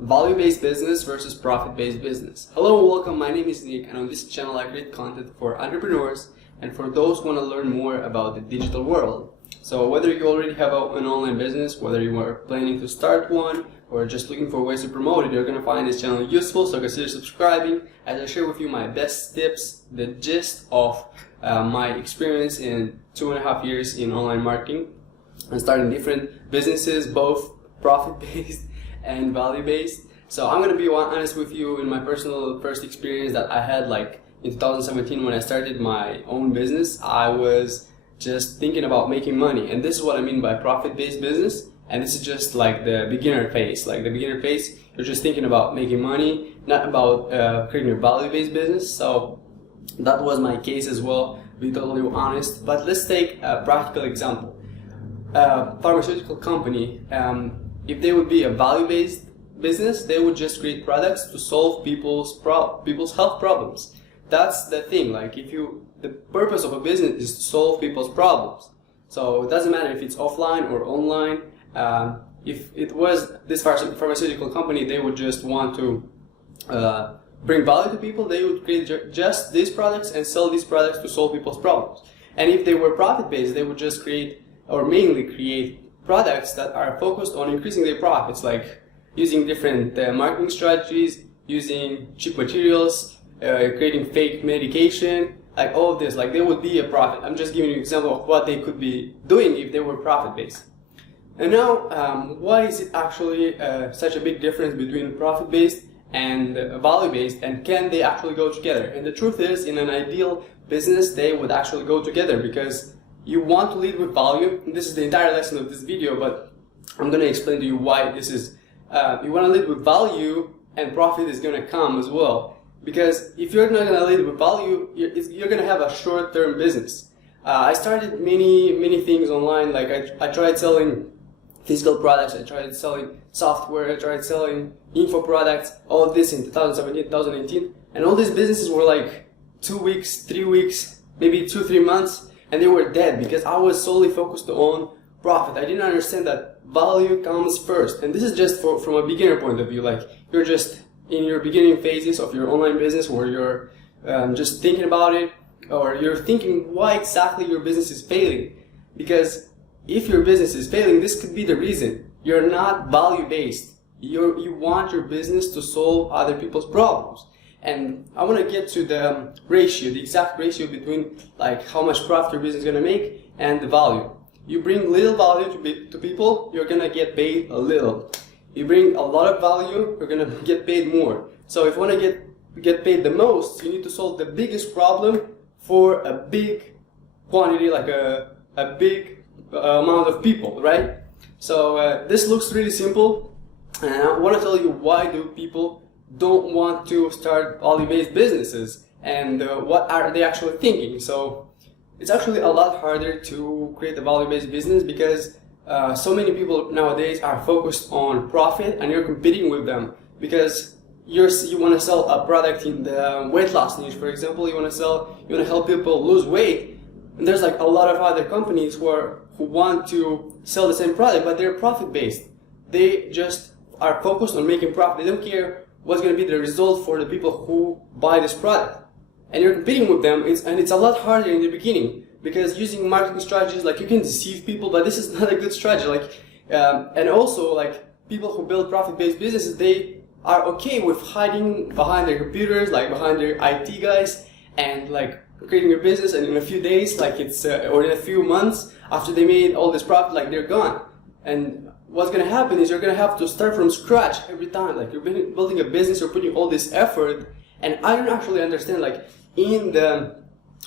Value-based business versus profit-based business. Hello and welcome, my name is Nick, and on this channel I create content for entrepreneurs and for those who want to learn more about the digital world. So whether you already have an online business, whether you are planning to start one, or just looking for ways to promote it, you're going to find this channel useful, so consider subscribing as I share with you my best tips, the gist of my experience in 2.5 years in online marketing and starting different businesses, both profit-based and value-based. So I'm going to be honest with you in my personal first experience that I had in 2017 when I started my own business. I was just thinking about making money, and this is what I mean by profit-based business. And this is just like the beginner phase. Like the beginner phase, you're just thinking about making money, not about creating a value-based business. So that was my case as well, to be totally honest. But let's take a practical example. Pharmaceutical company, if they would be a value-based business, they would just create products to solve people's health problems. That's the thing. The purpose of a business is to solve people's problems. So it doesn't matter if it's offline or online. If it was this pharmaceutical company, they would just want to bring value to people. They would create just these products and sell these products to solve people's problems. And if they were profit-based, they would just create, or mainly create, products that are focused on increasing their profits, like using different marketing strategies, using cheap materials, creating fake medication, like all of this. Like they would be a profit. I'm just giving you an example of what they could be doing if they were profit-based. And now, why is it actually such a big difference between profit-based and value-based, and can they actually go together? And the truth is, in an ideal business, they would actually go together, because you want to lead with value. And this is the entire lesson of this video, but I'm going to explain to you why this is. You want to lead with value, and profit is going to come as well. Because if you're not going to lead with value, you're going to have a short-term business. I started many things online. Like I tried selling physical products, I tried selling software, I tried selling info products, all this in 2017, 2018, and all these businesses were like 2 weeks, 3 weeks, maybe 2-3 months, and they were dead because I was solely focused on profit. I didn't understand that value comes first. And this is just from a beginner point of view. Like you're just in your beginning phases of your online business, where you're just thinking about it, or you're thinking why exactly your business is failing. Because if your business is failing, this could be the reason. You're not value-based. You want your business to solve other people's problems. And I want to get to the ratio, the exact ratio between how much profit your business is going to make and the value. You bring little value to people, you're going to get paid a little. You bring a lot of value, you're going to get paid more. So if you want to get paid the most, you need to solve the biggest problem for a big quantity, like a big amount of people, right? So this looks really simple, and I want to tell you why do people don't want to start value-based businesses, and what are they actually thinking. So it's actually a lot harder to create a value-based business, because so many people nowadays are focused on profit, and you're competing with them because you want to sell a product in the weight loss niche, for example. You want to help people lose weight, and there's a lot of other companies who want to sell the same product, but they're profit-based. They just are focused on making profit. They don't care what's going to be the result for the people who buy this product. And you're competing with them, and it's a lot harder in the beginning, because using marketing strategies, you can deceive people, but this is not a good strategy. And also, people who build profit-based businesses, they are okay with hiding behind their computers, behind their IT guys, and creating a business, and in a few days, or in a few months after they made all this profit, they're gone. And what's going to happen is you're going to have to start from scratch every time. You're building a business, you're putting all this effort, and I don't actually understand,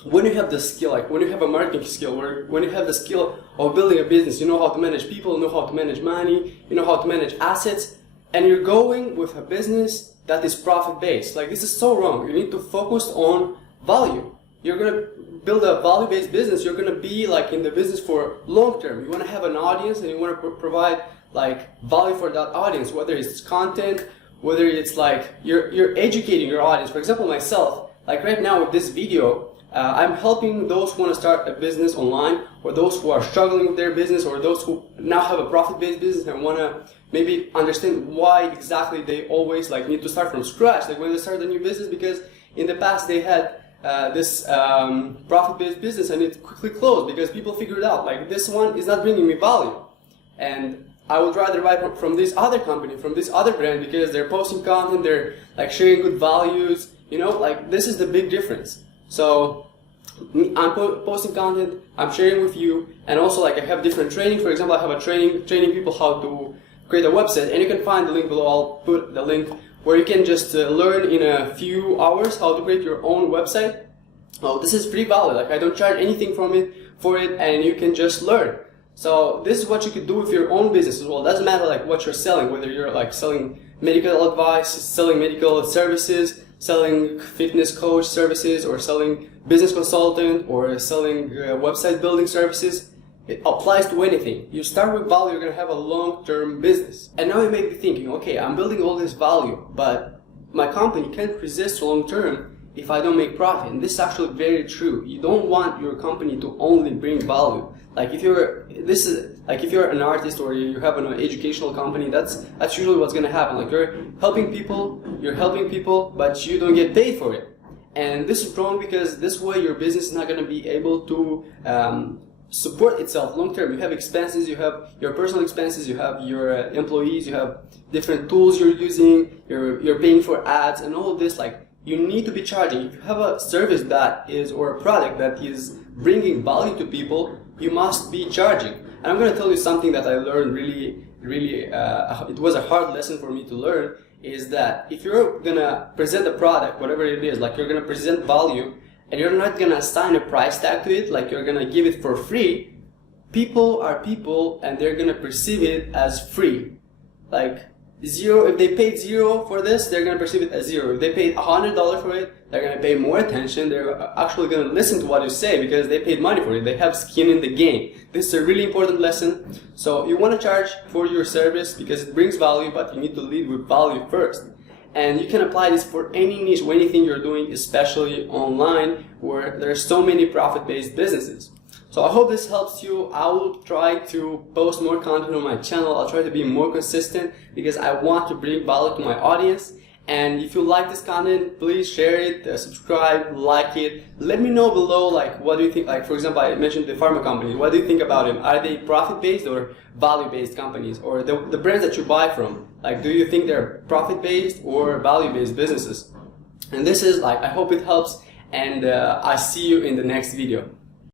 when you have the skill, when you have a marketing skill, or when you have the skill of building a business, you know how to manage people, you know how to manage money, you know how to manage assets, and you're going with a business that is profit-based. This is so wrong. You need to focus on value. You're going to build a value-based business. You're going to be in the business for long-term. You want to have an audience, and you want to provide value for that audience, whether it's content, whether it's you're educating your audience. For example, myself, right now with this video, I'm helping those who want to start a business online, or those who are struggling with their business, or those who now have a profit-based business and want to maybe understand why exactly they always like need to start from scratch, like when they start a new business, because in the past they had this profit-based business and it quickly closed because people figured out like this one is not bringing me value, and I would rather buy from this other company, from this other brand, because they're posting content, they're like sharing good values, you know, like this is the big difference. So I'm posting content, I'm sharing with you, and also like I have different training. For example, I have a training people how to create a website, and you can find the link below. I'll put the link where you can just learn in a few hours how to create your own website. Oh, this is free value, like I don't charge anything for it, and you can just learn. So this is what you could do with your own business as well. It doesn't matter like what you're selling, whether you're like selling medical advice, selling medical services, selling fitness coach services, or selling business consultant, or selling website building services. It applies to anything. You start with value, you're going to have a long-term business. And now you may be thinking, okay, I'm building all this value, but my company can't resist long-term if I don't make profit. And this is actually very true. You don't want your company to only bring value. Like if you're an artist or you have an educational company, that's usually what's going to happen. Like you're helping people, but you don't get paid for it. And this is wrong, because this way your business is not going to be able to support itself long term. You have expenses, you have your personal expenses, you have your employees, you have different tools you're using, you're paying for ads and all of this. Like you need to be charging. If you have a service that is, or a product that is bringing value to people, you must be charging. And I'm going to tell you something that I learned really, it was a hard lesson for me to learn, is that if you're going to present a product, whatever it is, like you're going to present value, and you're not going to assign a price tag to it, like you're going to give it for free, people are people and they're going to perceive it as free. Like zero, if they paid zero for this, they're going to perceive it as zero. If they paid $100 for it, they're going to pay more attention. They're actually going to listen to what you say because they paid money for it. They have skin in the game. This is a really important lesson. So you want to charge for your service because it brings value, but you need to lead with value first. And you can apply this for any niche or anything you're doing, especially online, where there are so many profit-based businesses. So I hope this helps you. I will try to post more content on my channel. I'll try to be more consistent because I want to bring value to my audience. And if you like this content, please share it, subscribe, like it. Let me know below, like, what do you think? Like, for example, I mentioned the pharma companies. What do you think about them? Are they profit-based or value-based companies? Or the brands that you buy from? Like, do you think they're profit-based or value-based businesses? And this is, like, I hope it helps. And I see you in the next video.